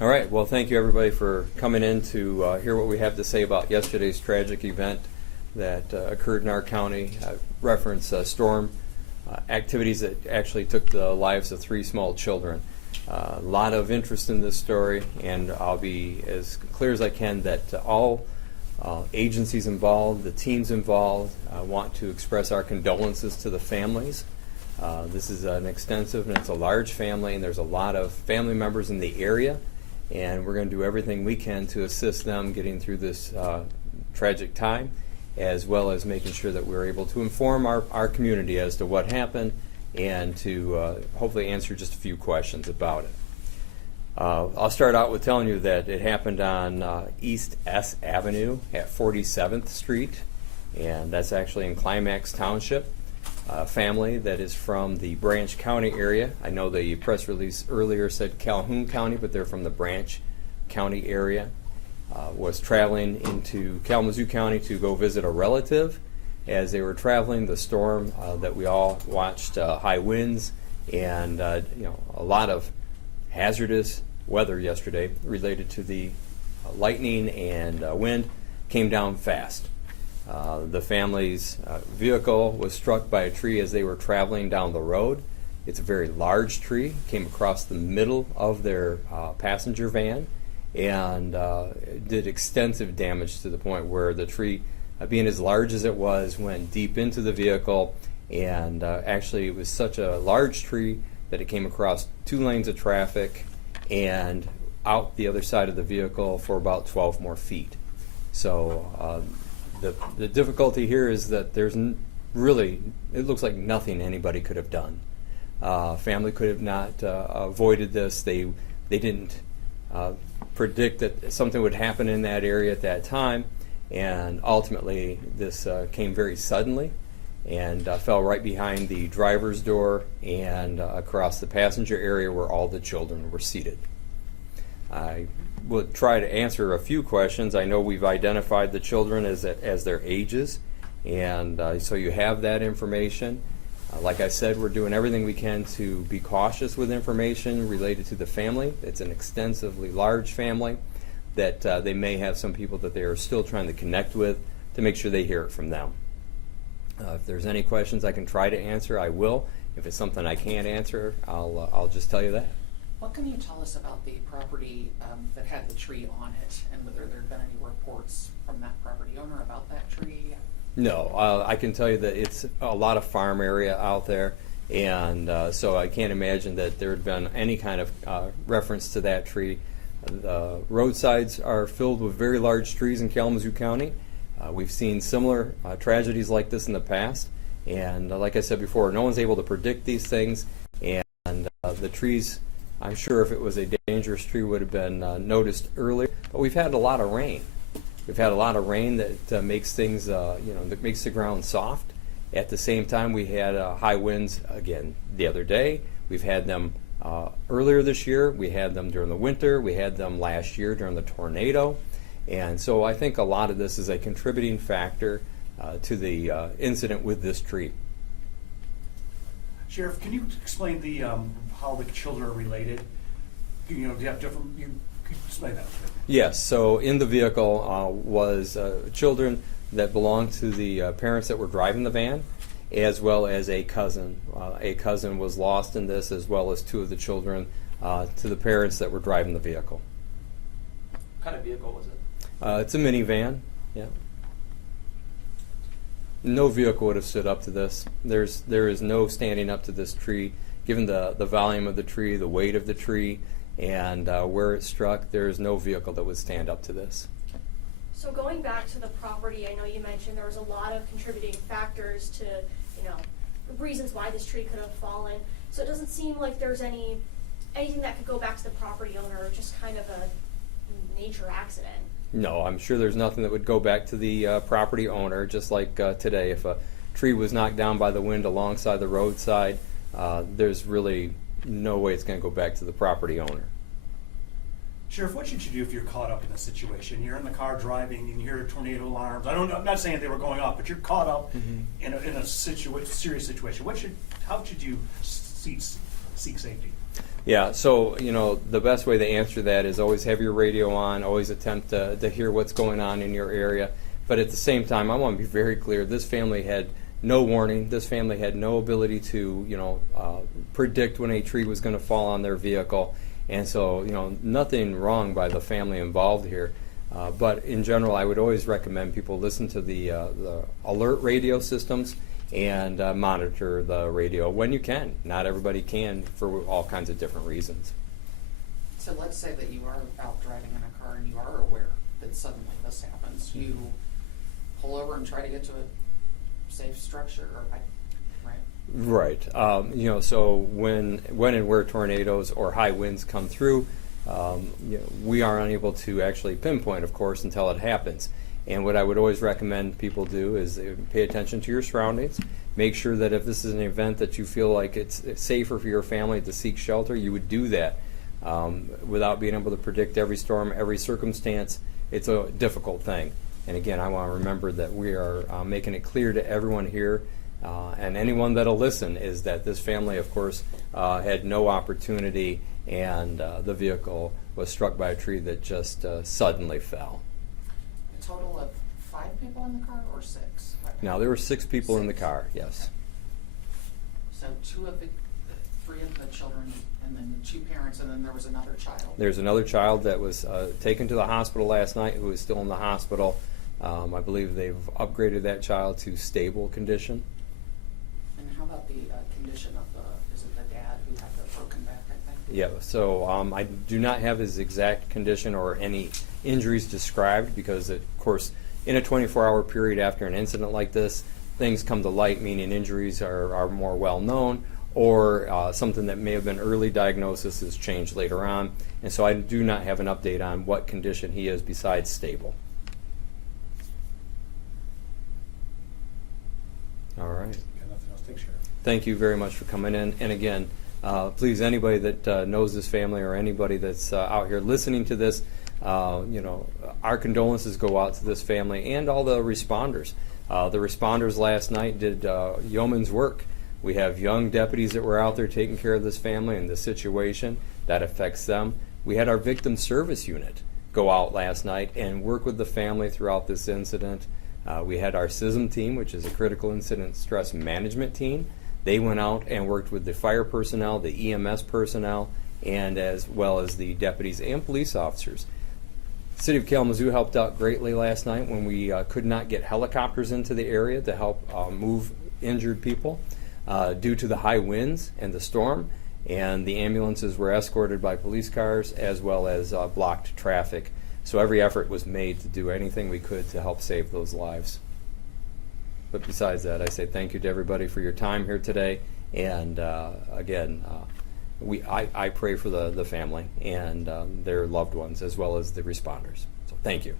All right. Well, thank you everybody for coming in to hear what we have to say about yesterday's tragic event that occurred in our county. Reference storm activities that actually took the lives of 3 small children. A lot of interest in this story, and I'll be as clear as I can that all agencies involved, the teams involved, want to express our condolences to the families. This is an extensive and it's a large family, and there's a lot of family members in the area, and we're going to do everything we can to assist them getting through this tragic time, as well as making sure that we're able to inform our community as to what happened and to hopefully answer just a few questions about it. I'll start out with telling you that it happened on East S Avenue at 47th Street, and that's actually in Climax Township. A family that is from the Branch County area. I know the press release earlier said Calhoun County, but they're from the Branch County area. Was traveling into Kalamazoo County to go visit a relative. As they were traveling, the storm that we all watched, high winds and a lot of hazardous weather yesterday related to the lightning and wind came down fast. The family's vehicle was struck by a tree as they were traveling down the road. It's a very large tree, came across the middle of their passenger van and did extensive damage to the point where the tree, being as large as it was, went deep into the vehicle, and actually it was such a large tree that it came across 2 lanes of traffic and out the other side of the vehicle for about 12 more feet. So the difficulty here is that there's really, it looks like nothing anybody could have done. Family could have not avoided this. They didn't predict that something would happen in that area at that time, and ultimately this came very suddenly and fell right behind the driver's door and across the passenger area where all the children were seated. I will try to answer a few questions. I know we've identified the children as their ages, and so you have that information. Like I said, we're doing everything we can to be cautious with information related to the family. It's an extensively large family that they may have some people that they are still trying to connect with to make sure they hear it from them. If there's any questions I can try to answer, I will. If it's something I can't answer, I'll just tell you that. What can you tell us about the property that had the tree on it, and whether there have been any reports from that property owner about that tree? No, I can tell you that it's a lot of farm area out there, and so I can't imagine that there had been any kind of reference to that tree. The roadsides are filled with very large trees in Kalamazoo County. We've seen similar tragedies like this in the past, and like I said before, no one's able to predict these things, and the trees, I'm sure if it was a dangerous tree, would have been noticed earlier. But we've had a lot of rain. We've had a lot of rain that makes things, that makes the ground soft. At the same time, we had high winds again the other day. We've had them earlier this year. We had them during the winter. We had them last year during the tornado. And so I think a lot of this is a contributing factor to the incident with this tree. Sheriff, can you explain how the children are related? Do you have different? You explain that. Yes. So in the vehicle was children that belonged to the parents that were driving the van, as well as a cousin. A cousin was lost in this, as well as 2 of the children to the parents that were driving the vehicle. What kind of vehicle was it? It's a minivan. Yeah. No vehicle would have stood up to this. There is no standing up to this tree, given the volume of the tree, the weight of the tree, and where it struck. There is no vehicle that would stand up to this. So going back to the property, I know you mentioned there was a lot of contributing factors to, reasons why this tree could have fallen. So it doesn't seem like there's anything that could go back to the property owner, or just kind of a nature accident. No, I'm sure there's nothing that would go back to the property owner, just like today. If a tree was knocked down by the wind alongside the roadside, there's really no way it's going to go back to the property owner. Sheriff, what should you do if you're caught up in a situation? You're in the car driving and you hear tornado alarms. I'm not saying they were going off, but you're caught up in a serious situation. How should you seek safety? Yeah, so, the best way to answer that is always have your radio on, always attempt to hear what's going on in your area. But at the same time, I want to be very clear, this family had no warning. This family had no ability to, predict when a tree was going to fall on their vehicle. And so, nothing wrong by the family involved here. But in general, I would always recommend people listen to the alert radio systems and monitor the radio when you can. Not everybody can for all kinds of different reasons. So let's say that you are out driving in a car and you are aware that suddenly this happens. You pull over and try to get to a safe structure, right? Right. So when and where tornadoes or high winds come through, we are unable to actually pinpoint, of course, until it happens. And what I would always recommend people do is pay attention to your surroundings. Make sure that if this is an event that you feel like it's safer for your family to seek shelter, you would do that. Without being able to predict every storm, every circumstance, it's a difficult thing. And again, I want to remember that we are making it clear to everyone here and anyone that'll listen is that this family, of course, had no opportunity, and the vehicle was struck by a tree that just suddenly fell. A total of 5 people in the car or 6? Now, there were 6 people in the 6. car, yes. So 3 of the children, and then 2 parents, and then there was another child. There's another child that was taken to the hospital last night who is still in the hospital. I believe they've upgraded that child to stable condition. And how about the condition of is it the dad who had the broken back, I think? Yeah, so I do not have his exact condition or any injuries described because, of course, in a 24-hour period after an incident like this, things come to light, meaning injuries are more well known, or something that may have been early diagnosis is changed later on. And so I do not have an update on what condition he is besides stable. All right. Got nothing else. Thanks, Sheriff. Thank you very much for coming in. And again, please, anybody that knows this family or anybody that's out here listening to this, our condolences go out to this family and all the responders. The responders last night did yeoman's work. We have young deputies that were out there taking care of this family and the situation that affects them. We had our victim service unit go out last night and work with the family throughout this incident. We had our CISM team, which is a critical incident stress management team. They went out and worked with the fire personnel, the EMS personnel, and as well as the deputies and police officers. City of Kalamazoo helped out greatly last night when we could not get helicopters into the area to help move injured people due to the high winds and the storm, and the ambulances were escorted by police cars as well as blocked traffic. So every effort was made to do anything we could to help save those lives. But besides that, I say thank you to everybody for your time here today, and again, I pray for the family and their loved ones as well as the responders. So thank you.